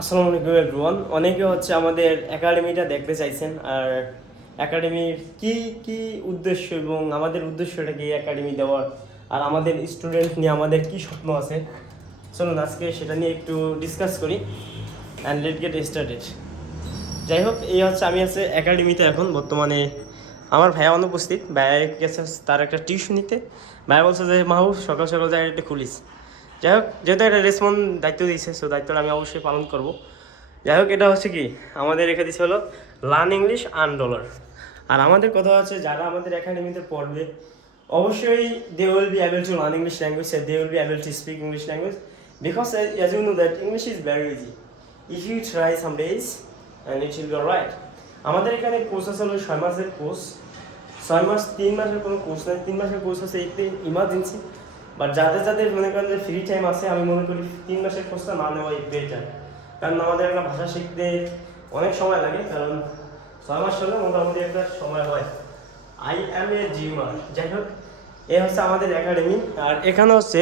আসসালামু আলাইকুম এভরিওয়ান। অনেকে হচ্ছে আমাদের একাডেমিটা দেখতে চাইছেন, আর একাডেমির কি কি উদ্দেশ্য এবং আমাদের উদ্দেশ্যটা কি একাডেমি দেওয়ার, আর আমাদের স্টুডেন্ট নিয়ে আমাদের কি স্বপ্ন আছে, চলুন আজকে সেটা নিয়ে একটু ডিসকাস করি অ্যান্ড লেট গেট স্টার্টেড। যাই হোক, এই হচ্ছে আমি আছে একাডেমিতে এখন বর্তমানে। আমার ভাইয়া অনুপস্থিত, ভাইয়া গেছে তার একটা টিউশন নিতে। ভাইয়া বলছে যে মাহু সকাল সকাল যাই একটা খুলিস। যাই হোক, যেহেতু একটা রেসপন্স দায়িত্ব দিয়েছে, সো দায়িত্বটা আমি অবশ্যই পালন করব। যাই হোক, এটা হচ্ছে কি আমাদের রেখে দিচ্ছে হলো লার্ন ইংলিশ আর্ন ডলার। আর আমাদের কথা হচ্ছে যারা আমাদের একাডেমিতে পড়বে, অবশ্যই they will be able to learn English language, they will be able to speak English language, because as you know that English is very easy if you try some days and it will be right. আমাদের এখানে course আছে হলো 6 মাসের course. 6 মাস 3 মাসের কোনো course নেই, 3 মাসের course আছে একটি ইমার্জেন্সি। বাট যাদের যাদের মনে করেন যে ফ্রি টাইম আছে, আমি মনে করি 3 মাসের কোর্সটা না নেওয়াই বেটার। কারণ আমাদের একটা ভাষা শিখতে অনেক সময় লাগে, কারণ 6 মাস হলে মোটামুটি একটা সময় হয়। I am A dreamer. যাই হোক, এ হচ্ছে আমাদের একাডেমি। আর এখানে হচ্ছে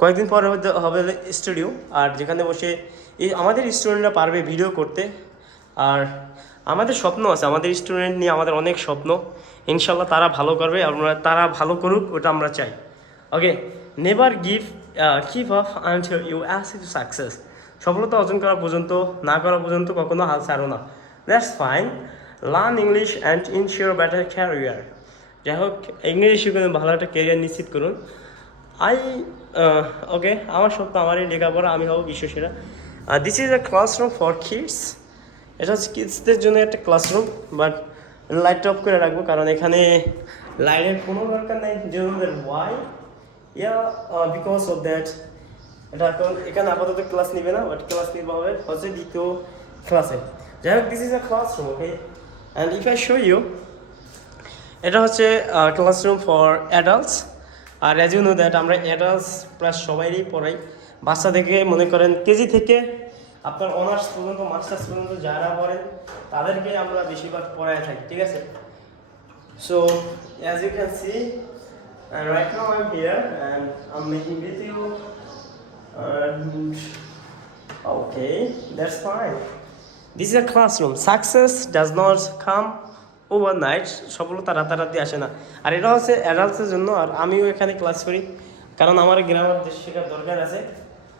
কয়েকদিন পরে হবে স্টুডিও, আর যেখানে বসে এই আমাদের স্টুডেন্টরা পারবে ভিডিও করতে। আর আমাদের স্বপ্ন আছে, আমাদের স্টুডেন্ট নিয়ে আমাদের অনেক স্বপ্ন। ইনশাল্লাহ তারা ভালো করবে, আমরা তারা ভালো করুক, ওটা আমরা চাই। Okay, never give up until you achieve success. সফলতা অর্জন করা পর্যন্ত, না করা পর্যন্ত কখনো হাল ছাড়ো না। That's fine. Learn English and ensure better career. যাই হোক, ইংলিশ শিখে ভালো একটা ক্যারিয়ার নিশ্চিত করুন। ওকে, আমার স্বপ্ন, আমারই লেখাপড়া, আমি হব বিশ্বসেরা। This is a classroom for kids. এটা হচ্ছে কিডসদের জন্য একটা ক্লাসরুম, বাট লাইটটা অফ করে রাখবো কারণ এখানে লাইটের কোনো দরকার নেই। ওয়াই বিকজ অফ দ্যাট এটা এখন এখানে আপাতত ক্লাস নিবে না, বাট ক্লাস নিতে হবে হচ্ছে দ্বিতীয় ক্লাসে। যাই হোক, this is a classroom. Okay, and if I show you, এটা হচ্ছে ক্লাসরুম ফর অ্যাডাল্টস। আর অ্যাজ ইউ নো দ্যাট আমরা অ্যাডাল্টস প্রায় সবাইই পড়াই, বাচ্চা থেকে মনে করেন কেজি থেকে আপনার অনার্স পর্যন্ত, মাস্টার্স পর্যন্ত যারা পড়েন তাদেরকে আমরা বেশিরভাগ পড়ায় থাকি, ঠিক আছে? So as you can see, right now I'm here and I'm making video. Okay, that's fine. This is a classroom. Success does not come overnight. সফলতা রাতারাতি আসে না। আর এটা হচ্ছে অ্যাডাল্টসের জন্য, আর আমিও এখানে ক্লাস করি কারণ আমার গ্রামার শেখার দরকার আছে।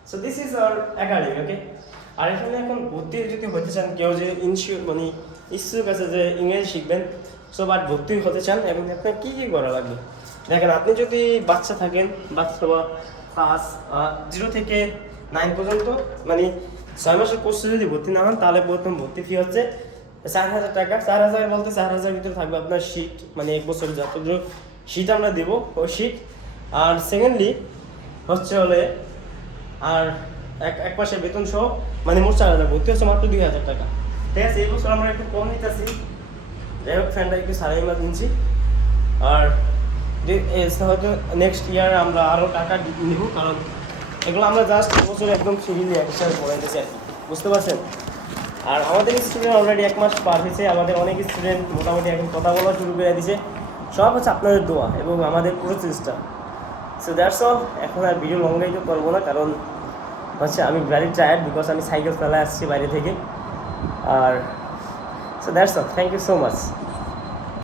So this is our academy. Okay, আর এখানে এখন ভর্তি যদি হতে চান, কেউ যে মানে ইচ্ছুক আছে যে ইংরেজি শিখবেন, সো বাট ভর্তি হতে চান, এবং আপনার কী কী করা লাগবে দেখেন। আপনি যদি বাচ্চা থাকেন, বাচ্চা বা ক্লাস 0 থেকে 9 পর্যন্ত, মানে 6 মাসের কোর্সে যদি ভর্তি না হন, তাহলে প্রথম ভর্তি ফি হচ্ছে 4,000 টাকা। 4,000 বলতে 4,000 ভিতরে থাকবে আপনার শীট, মানে 1 বছর যতগুলো শীট আমরা দেবো ওই শীট। আর সেকেন্ডলি হচ্ছে হলে আর এক মাসের বেতন সহ, মানে মোট 4,000, ভর্তি হচ্ছে মাত্র 2,000 টাকা। ঠিক আছে, এই বছর আমরা একটু কম নিতেছি। যাই হোক, ফ্যানটা একটু সারাই আমরা দিচ্ছি। আর হয়তো নেক্সট ইয়ার আমরা আরও টাকা নিব, কারণ এগুলো আমরা জাস্ট বছর একদম ফ্রিলি একসাথে পড়াইতেছি আর কি, বুঝতে পারছেন? আর আমাদের স্টুডেন্ট অলরেডি 1 মাস পার হয়েছে, আমাদের অনেক স্টুডেন্ট মোটামুটি এখন কথা বলা শুরু করে দিয়েছে। সব হচ্ছে আপনাদের দোয়া এবং আমাদের প্রচেষ্টা। So that's all. এখন আর ভিডিও লঙ্গাইতে করবো না, কারণ হচ্ছে আমি ভ্যারি টায়ার্ড, বিকজ আমি সাইকেল চালায় আসছি বাইরে থেকে। আর so that's all, thank you so much.